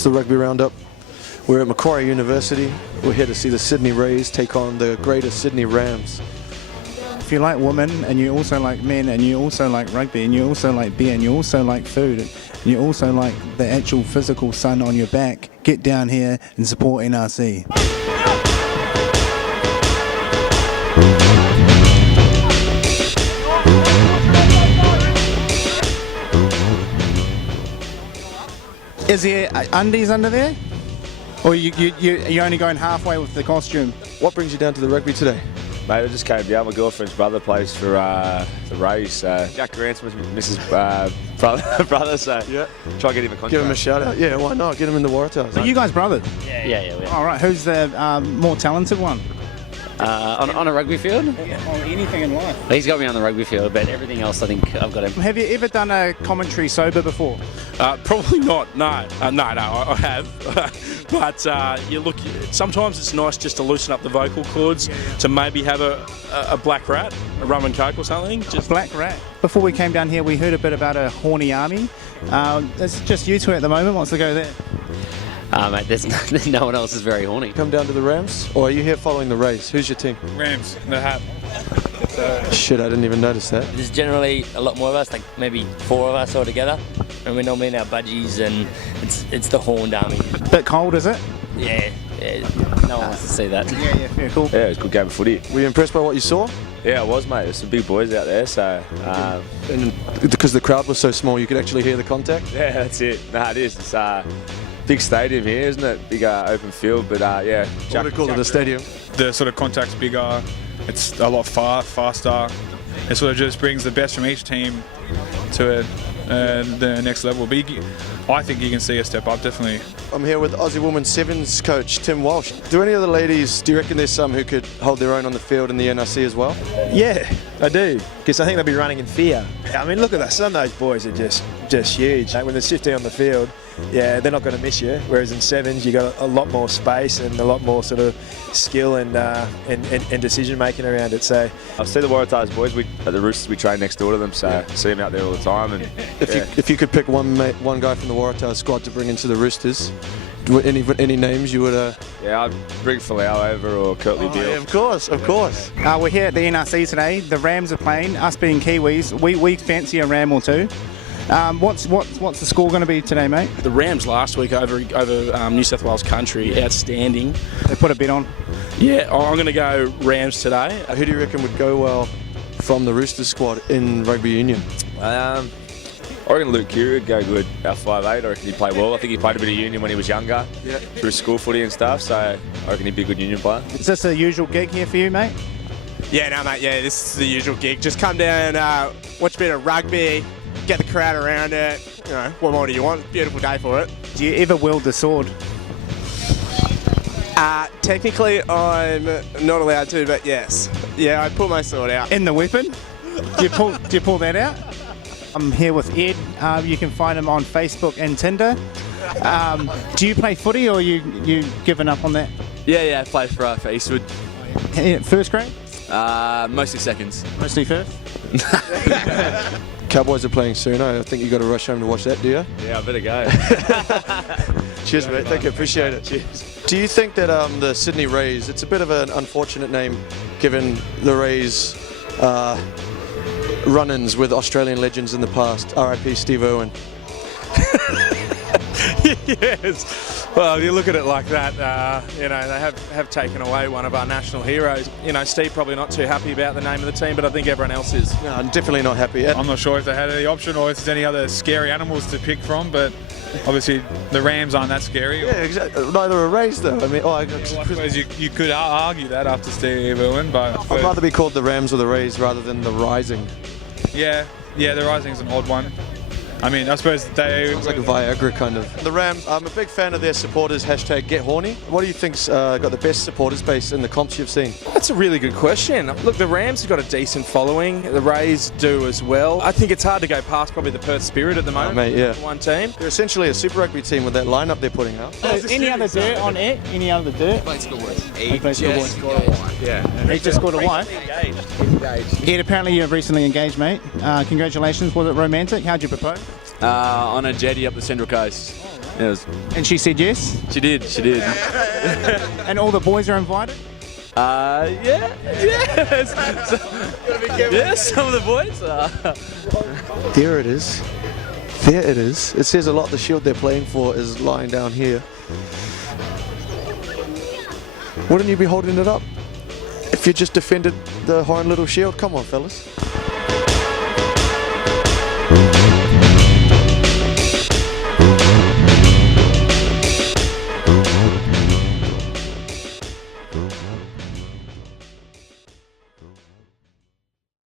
It's the Rugby Roundup. We're at Macquarie University. We're here to see the Sydney Rays take on the Greater Sydney Rams. If you like women, and you also like men, and you also like rugby, and you also like beer, and you also like food, and you also like the actual physical sun on your back, get down here and support NRC. Is there undies under there? Or you're only going halfway with the costume? What brings you down to the rugby today? Mate, I just came down. My girlfriend's brother plays for the Rays. Jack Grant's with Mrs. brother, so yeah. Try to get him a contract. Give him a shout out. Yeah, why not? Get him in the Waratahs. Are you guys brothers? Yeah. All right, who's the more talented one? On a rugby field? Or anything in life? He's got me on the rugby field, but everything else I think I've got him. Have you ever done a commentary sober before? Probably not, no. I have. But you look, sometimes it's nice just to loosen up the vocal cords, to maybe have a black rat, a rum and coke or something. Just black rat. Before we came down here, we heard a bit about a horny army. It's just you two at the moment. What's the go there? Mate, there's no one else is very horny. Come down to the Rams, or are you here following the Rays? Who's your team? Rams, the hat. Shit, I didn't even notice that. There's generally a lot more of us, like maybe 4 of us all together, and we're normally in our budgies, and it's the horned army. Bit cold, is it? Yeah, no one wants to see that. Yeah, cool. Yeah, it was a good game of footy. Were you impressed by what you saw? Yeah, I was, mate. There's some big boys out there, so... And because the crowd was so small, you could actually hear the contact? Yeah, that's it. It is. It's big stadium here, isn't it? Big open field, but yeah. What do you call it, a stadium? The sort of contact's bigger, it's a lot faster. It sort of just brings the best from each team to the next level. But I think you can see a step up, definitely. I'm here with Aussie Women's Sevens coach Tim Walsh. Do any of the ladies, do you reckon there's some who could hold their own on the field in the NRC as well? Yeah, I do, because I think they'll be running in fear. I mean, look at that. Some of those boys are just huge. Like when there's 50 on the field, yeah, they're not going to miss you. Whereas in sevens, you got a lot more space and a lot more sort of skill and decision making around it. So I see the Waratahs boys. At the Roosters, we train next door to them, so see them out there all the time. And if you could pick one guy from the Waratahs squad to bring into the Roosters, any names you would? Yeah, I'd bring Falau over or Curtly Beale. Yeah, of course. We're here at the NRC today. The Rams are playing. Us being Kiwis, we fancy a Ram or two. What's the score going to be today, mate? the Rams last week over New South Wales country, outstanding. They put a bet on. Yeah, I'm going to go Rams today. Who do you reckon would go well from the Roosters squad in rugby union? I reckon Luke Keary would go good, about 5'8". I reckon he'd play well. I think he played a bit of union when he was younger, through school footy and stuff, so I reckon he'd be a good union player. Is this a usual gig here for you, mate? Yeah, no, mate, yeah, this is the usual gig. Just come down, watch a bit of rugby, get the crowd around it. You know, what more do you want? Beautiful day for it. Do you ever wield the sword? Technically, I'm not allowed to, but yes. Yeah, I pull my sword out. In the weapon? Do you pull that out? I'm here with Ed. You can find him on Facebook and Tinder. Do you play footy, or you given up on that? Yeah, I play for Eastwood. First grade? Mostly seconds. Mostly first? Cowboys are playing soon. I think you got to rush home to watch that, do you? Yeah, I better go. Cheers, mate. Thank you. Appreciate it. Cheers. Do you think that the Sydney Rays, it's a bit of an unfortunate name given the Rays run-ins with Australian legends in the past, RIP Steve Irwin? Yes. Well, if you look at it like that, they have taken away one of our national heroes. Steve probably not too happy about the name of the team, but I think everyone else is. No, I'm definitely not happy. I'm not sure if they had any option or if there's any other scary animals to pick from, but obviously the Rams aren't that scary. Yeah, exactly. Neither are Rays, though. I mean, I suppose you could argue that after Steve Irwin, but I'd rather be called the Rams or the Rays rather than the Rising. Yeah, the Rising's an odd one. I mean, I suppose they... Sounds like a Viagra kind of. The Rams, I'm a big fan of their supporters, #GetHorny. What do you think's got the best supporters base in the comps you've seen? That's a really good question. Look, the Rams have got a decent following. The Rays do as well. I think it's hard to go past probably the Perth Spirit at the moment. Mate, yeah. One team. They're essentially a Super Rugby team with that lineup they're putting out. Any other dirt on it? Any other dirt? Played schoolboys. He just scored a wife. Yeah. He just scored a wife? Engaged. Ed, apparently you've recently engaged, mate. Congratulations. Was it romantic? How'd you propose? On a jetty up the Central Coast. Yeah, it was, And she said yes? she did. And all the boys are invited? Yeah. Yeah, some of the boys. There it is. There it is. It says a lot. The shield they're playing for is lying down here. Wouldn't you be holding it up if you just defended the Horn Little shield? Come on, fellas.